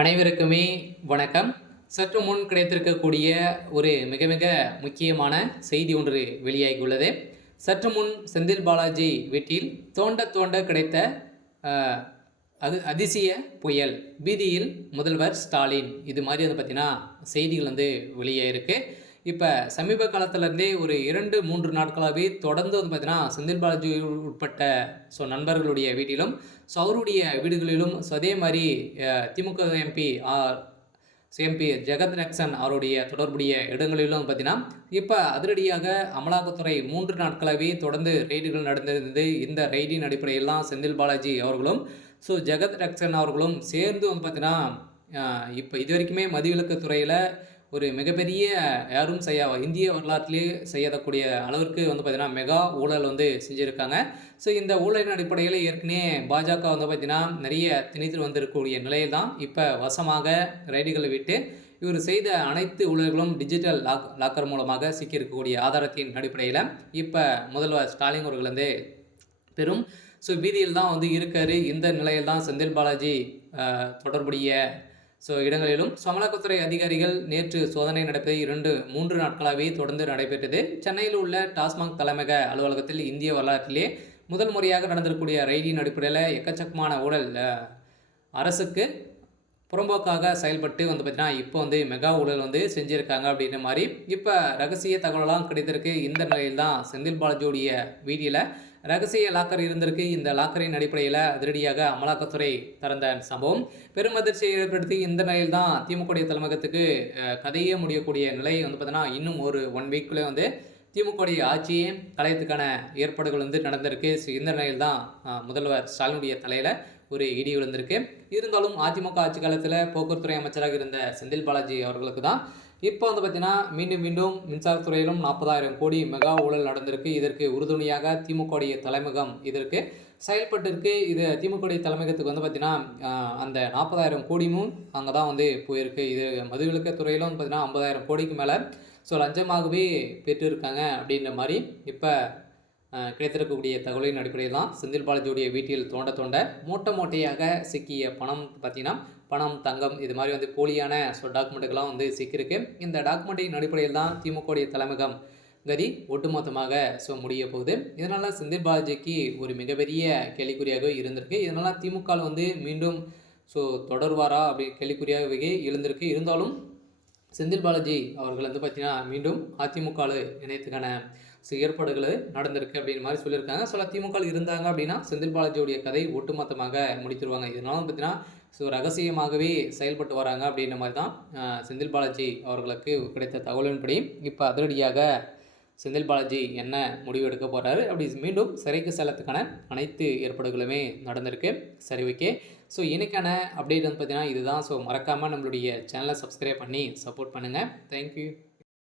அனைவருக்குமே வணக்கம். சற்று முன் கிடைத்திருக்கக்கூடிய ஒரு மிக மிக முக்கியமான செய்தி ஒன்று வெளியாகியுள்ளது. சற்று முன் செந்தில் பாலாஜி வீட்டில் தோண்ட தோண்ட கிடைத்த அதிசய புயல், பீதியில் முதல்வர் ஸ்டாலின், இது மாதிரி பார்த்தீங்கன்னா செய்திகள் வெளியாயிருக்கு. இப்போ சமீப காலத்திலேருந்தே ஒரு 2-3 நாட்களாகவே தொடர்ந்து பார்த்தீங்கன்னா செந்தில் பாலாஜி உட்பட்ட நண்பர்களுடைய வீட்டிலும் அவருடைய வீடுகளிலும் அதே மாதிரி திமுக எம்பி ஜெகத் ரக்ஷன் அவருடைய தொடர்புடைய இடங்களிலும் பார்த்தீங்கன்னா இப்போ அதிரடியாக அமலாக்கத்துறை 3 நாட்களாகவே தொடர்ந்து ரெய்டுகள் நடந்திருந்தது. இந்த ரெய்டின் அடிப்படையில் தான் செந்தில் பாலாஜி அவர்களும் ஜெகத் ரக்ஷன் அவர்களும் சேர்ந்து பார்த்தீங்கன்னா இப்போ இது வரைக்குமே மதுவிலக்கு துறையில் ஒரு மிகப்பெரிய யாரும் இந்திய வரலாற்றிலே செய்யக்கூடிய அளவிற்கு பார்த்தீங்கன்னா மெகா ஊழல் செஞ்சுருக்காங்க. இந்த ஊழலின் அடிப்படையில் ஏற்கனவே பாஜக பார்த்தீங்கன்னா நிறைய திணித்து வந்திருக்கக்கூடிய நிலையில் தான் இப்போ வசமாக ரைடுகளை விட்டு இவர் செய்த அனைத்து ஊழல்களும் டிஜிட்டல் லாக்கர் மூலமாக சிக்கியிருக்கக்கூடிய ஆதாரத்தின் அடிப்படையில் இப்போ முதல்வர் ஸ்டாலின் அவர்கள் பெரும் பீதியில் தான் இருக்கார். இந்த நிலையில் தான் செந்தில் பாலாஜி தொடர்புடைய இடங்களிலும் அமலாக்கத்துறை அதிகாரிகள் நேற்று சோதனை நடப்பதை 2-3 நாட்களாகவே தொடர்ந்து நடைபெற்றது. சென்னையில் உள்ள டாஸ்மாக் தலைமையக அலுவலகத்தில் இந்திய வரலாற்றிலே முதல் முறையாக நடந்திருக்கக்கூடிய ரெய்டின் அடிப்படையில் எக்கச்சக்கமான ஊழல் அரசுக்கு புறம்போக்காக செயல்பட்டு பார்த்தீங்கன்னா இப்போ மெகா ஊழல் செஞ்சுருக்காங்க அப்படின்ற மாதிரி இப்போ ரகசிய தகவலாம் கிடைத்திருக்கு. இந்த நிலையில் தான் செந்தில் பாலாஜியுடைய வீடியில் ரகசிய லாக்கர் இருந்திருக்கு. இந்த லாக்கரின் அடிப்படையில் அதிரடியாக அமலாக்கத்துறை திறந்த சம்பவம் பெரும் அதிர்ச்சியை ஏற்படுத்தி இந்த நிலையில் தான் திமுக தலைமையகத்துக்கு கதையே முடியக்கூடிய நிலை பார்த்தீங்கன்னா இன்னும் ஒரு 1 வீக்குள்ளே திமுக ஆட்சியே கலையத்துக்கான ஏற்பாடுகள் நடந்திருக்கு. இந்த நிலையில் தான் முதல்வர் ஸ்டாலினுடைய தலையில் ஒரு இடி விழுந்திருக்கு. இருந்தாலும் அதிமுக ஆட்சி காலத்தில் போக்குவரத்துறை அமைச்சராக இருந்த செந்தில் பாலாஜி அவர்களுக்கு தான் இப்போ பார்த்தீங்கன்னா மீண்டும் மின்சாரத்துறையிலும் 40,000 கோடி மெகா ஊழல் நடந்திருக்கு. இதற்கு உறுதுணையாக திமுக தலைமையகம் இதற்கு செயல்பட்டிருக்கு. இது திமுக தலைமையகத்துக்கு பார்த்தீங்கன்னா அந்த 40,000 கோடியும் அங்கே தான் போயிருக்கு. இது மதுவிலக்கு துறையிலும் பார்த்தீங்கன்னா 50,000 கோடிக்கு மேலே லஞ்சமாகவே பெற்றிருக்காங்க அப்படின்ற மாதிரி இப்போ கிடைத்திருக்கக்கூடிய தகவலின் அடிப்படையில் தான் செந்தில் பாலாஜியுடைய வீட்டில் தோண்ட மூட்டையாக சிக்கிய பணம் பார்த்திங்கன்னா பணம், தங்கம், இது மாதிரி போலியான டாக்குமெண்ட்டுகள்லாம் சிக்கியிருக்கு. இந்த டாக்குமெண்ட்டின் அடிப்படையில் தான் திமுக தலைமையகம் கதி ஒட்டுமொத்தமாக முடிய போகுது. இதனால் செந்தில் பாலாஜிக்கு ஒரு மிகப்பெரிய கேள்விக்குறியாக இருந்திருக்கு. இதனால் திமுக மீண்டும் தொடர்வாரா அப்படி கேள்விக்குறியாகவே எழுந்திருக்கு. இருந்தாலும் செந்தில் பாலாஜி அவர்கள் பார்த்திங்கன்னா மீண்டும் அதிமுக இணையத்துக்கான ஏற்பாடுகள் நடந்திருக்கு அப்படின்ற மாதிரி சொல்லியிருக்காங்க. திமுக இருந்தாங்க அப்படின்னா செந்தில் பாலாஜியுடைய கதை ஒட்டுமொத்தமாக முடித்துருவாங்க. இதனால பார்த்தீங்கன்னா ரகசியமாகவே செயல்பட்டு வராங்க அப்படின்ற மாதிரி தான் செந்தில் பாலாஜி அவர்களுக்கு கிடைத்த தகவலின்படி இப்போ அதிரடியாக செந்தில் பாலாஜி என்ன முடிவு எடுக்க போகிறாரு, அப்படி மீண்டும் சிறைக்கு செல்லத்துக்கான அனைத்து ஏற்பாடுகளுமே நடந்திருக்கு. சரி, ஓகே. இன்றைக்கான அப்டேட் பார்த்தீங்கன்னா இதுதான். மறக்காமல் நம்மளுடைய சேனலை சப்ஸ்கிரைப் பண்ணி சப்போர்ட் பண்ணுங்கள். தேங்க்யூ.